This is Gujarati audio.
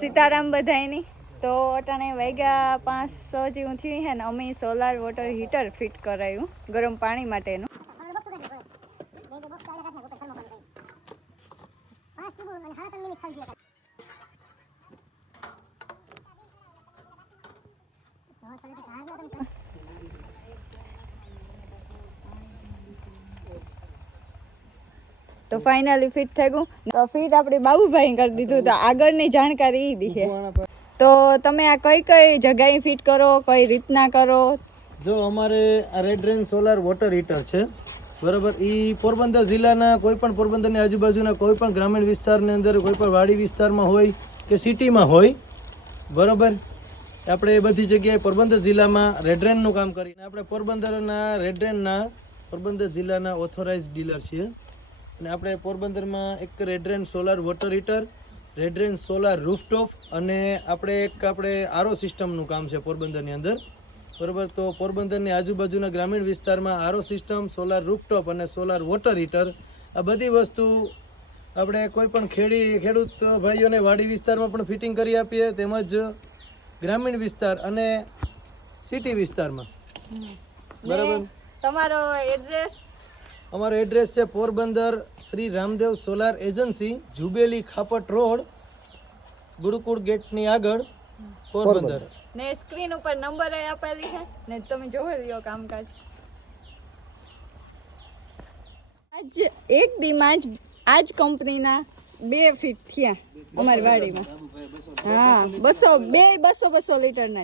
सीताराम बधाईनी तो अटाणे वाग्या 5:00 जेवुं थयुं है ने अमे सोलार वोटर हीटर फिट करायुं गरम पाणी माटेनुं। तो फाइनली फिट થઈ ગયું તો ફિટ આપણે બાબુભાઈ કરી દીધું તો આગળની જાણકારી ઈ દીધે તો તમે આ કઈ કઈ જગ્યાએ ફિટ કરો કઈ રીતના કરો જો અમારે આ રેડ રેન સોલાર વોટર હીટર છે બરાબર ઈ પોરબંદર જિલ્લાના કોઈ પણ પોરબંદરની આજુબાજુના કોઈ પણ ગ્રામીણ વિસ્તારની અંદર કોઈ પણ વાડી વિસ્તારમાં હોય કે સિટીમાં હોય બરાબર આપણે એ બધી જગ્યાએ પોરબંદર જિલ્લામાં રેડ રેનનું કામ કરીને આપણે પોરબંદરના રેડ રેનના પોરબંદર જિલ્લાના ઓથોરાઇઝ ડીલર છીએ અને આપણે પોરબંદરમાં એક રેડ રેન સોલાર વોટર હીટર રેડ રેન સોલાર રૂફટોપ અને આપણે આરો સિસ્ટમનું કામ છે પોરબંદરની અંદર બરાબર તો પોરબંદરની આજુબાજુના ગ્રામીણ વિસ્તારમાં આરો સિસ્ટમ સોલાર રૂફટોપ અને સોલાર વોટર હીટર આ બધી વસ્તુ આપણે કોઈ પણ ખેડૂત ભાઈઓને વાડી વિસ્તારમાં પણ ફિટિંગ કરી આપીએ તેમજ ગ્રામીણ વિસ્તાર અને સિટી વિસ્તારમાં બરાબર તમારો એડ્રેસ અમારો એડ્રેસ છે Porbandar Shri Ramdev solar agency Jubilee Khapat road Gurukul ગેટની આગળ પોરબંદર ને સ્ક્રીન ઉપર નંબર આપેલી છે ને તમે જોઈ લ્યો કામકાજ આજ એક દીમાં જ આજ કંપનીના 2 ફીટ થયા અમારી વાડીમાં હા 200 લીટરના